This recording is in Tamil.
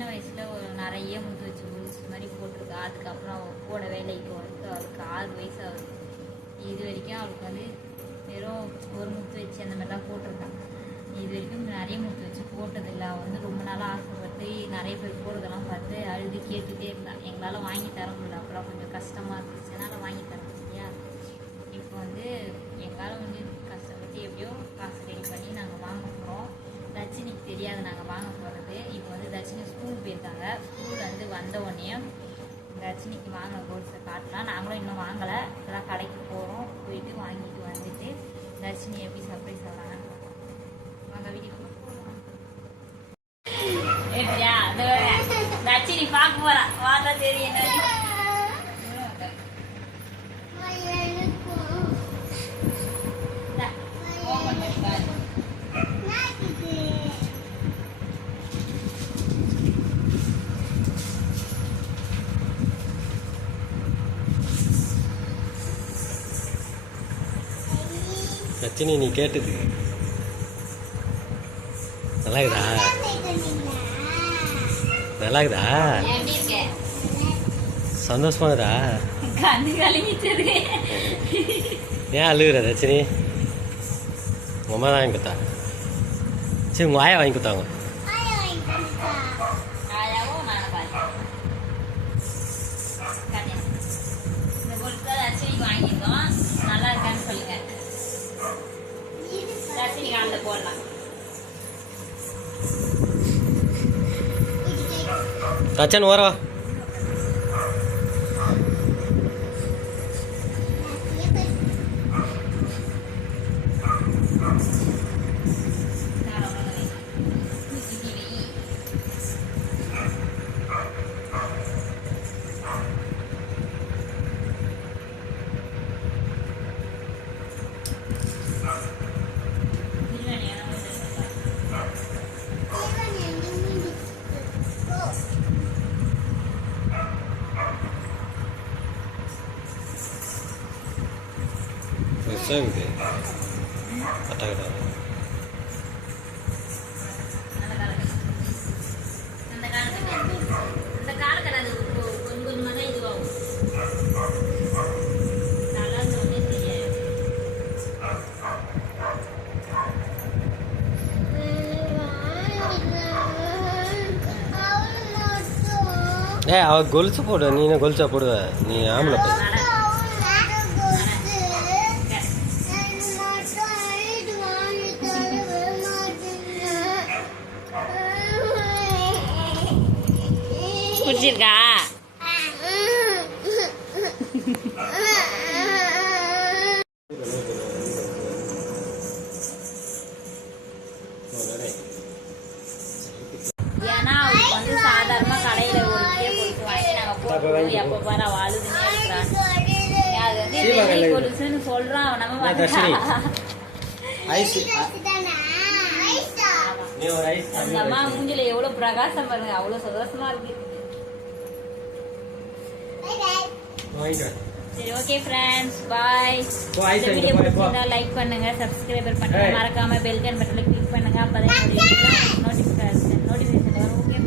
சின்ன வயசில் நிறைய முத்து வச்சு முடிச்சு மாதிரி போட்டிருக்கு. அதுக்கப்புறம் போன வேலைக்கு வந்து அவளுக்கு ஆறு வயசு ஆகுது. இது வரைக்கும் அவளுக்கு வந்து வெறும் ஒரு முத்து வச்சு அந்த மாதிரிலாம் போட்டிருக்கான் இது வரைக்கும் நிறைய முத்து வச்சு போட்டதில்லை. அவள் வந்து ரொம்ப நாளாக ஆசைப்பட்டு நிறைய பேர் போடுறதெல்லாம் பார்த்து அழுது கேட்டுகிட்டே இருந்தான் எங்களால் வாங்கி தர முடியல. அப்புறம் கொஞ்சம் கஷ்டமாக இருந்துச்சு. அதனால் வாங்கி தர முடியா இப்போ வந்து எங்களால் வந்து கஷ்டப்பட்டு எப்படியோ காசு ரெடி பண்ணி நாங்கள் வாங்க போகிறோம் தட்சினிக்கு தெரியாது நாங்கள் வாங்க போகிறது இப்போ வந்து தட்சினி ஸ்கூல் சொல்லியிருக்காங்க ஸ்கூல் வந்து வந்த உடனே தட்சினிக்கு வாங்க கோல்ஸை காட்டலாம் நாங்களும் இன்னும் வாங்கலை. இப்போதான் கடைக்கு போகிறோம் போயிட்டு வாங்கிட்டு வந்துட்டு தர்ஷினி எப்படி சர்ப்ரைஸ் ஆகிறாங்க வாங்க வீட்டுக்கு போகலாம் எப்படியா பார்க்க போறா வாங்க தெரியும் என்ன இந்தா, open பண்ணி பாரு. ரச்சினி நீ கேட்டது நல்லா இருக்குதா நல்லா இருக்குதா எப்படி இருக்க சந்தோஷமா இருக்குதா கண்ணு கலங்கிட்டு இருக்கு ஏன் அழுகுற ரச்சினி உங்கள் அம்மா தான் வாங்கி கொடுத்தா? சரி உங்கள் ஆயா வாங்கி கொடுத்தாங்க சச்சன் ஓரவா பெருசாக இருந்தோடனே தெரியாது. ஏ அவ கொலுசு போடுவ நீ என்ன கொலுசா போடுவ நீ ஆம்பளை பிடிச்சிருக்கா ஏன்னா அவளுக்கு வந்து சாதாரணமா கடையில ஒரு வாங்கி நாங்க போட்டு எப்ப பாரு அவ இருக்கிறான் அது வந்து கொலுசுன்னு சொல்றான் அவன் நம்ம அம்மா மூஞ்சில எவ்வளவு பிரகாசம் பாருங்க அவ்வளவு சந்தோஷமா இருக்கு. ஒயிட் சரி ஓகே ஃப்ரெண்ட்ஸ் பாய் இந்த வீடியோ பிடிச்சிருந்தா லைக் பண்ணுங்க சப்ஸ்கிரைபர் பண்ணுங்க மறக்காம பெல் பட்டனை கிளிக் பண்ணுங்க அப்பதான் நோட்டிஃபிகேஷன் நோட்டிஃபிகேஷன் வரும் ஓகே